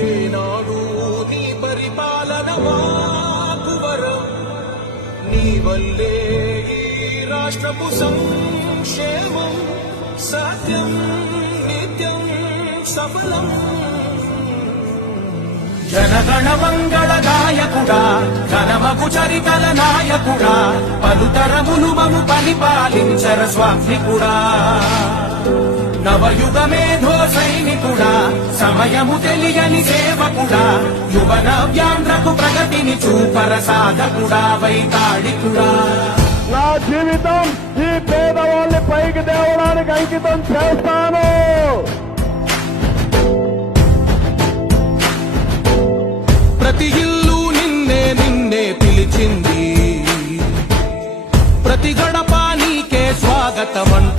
ఏనాడు నీ పరిపాలన మాకు వరం, నీ వల్లే ఈ రాష్ట్రపు సంక్షేమం సత్యం నిత్యం సఫలం. జనగణ మంగళ నాయకుడా, ఘనమగు చరితల నాయకుడా, పలుతరములు మము పరిపాలించర స్వామికుడా. నవయుగ మేధో సైనికుడా, సమయము తెలియని సేవకుడా, యువన వ్యాంధ్రకు ప్రగతిని చూపర సాధకుడా, వైతాళికుడా. నా జీవితం ఈ పేదవాళ్ళని పైకి తేవడానికి అంకితం చేస్తాను. ప్రతి ఇల్లు నిన్నే నిన్నే పిలిచింది, ప్రతి గడప నీకే స్వాగతమంట.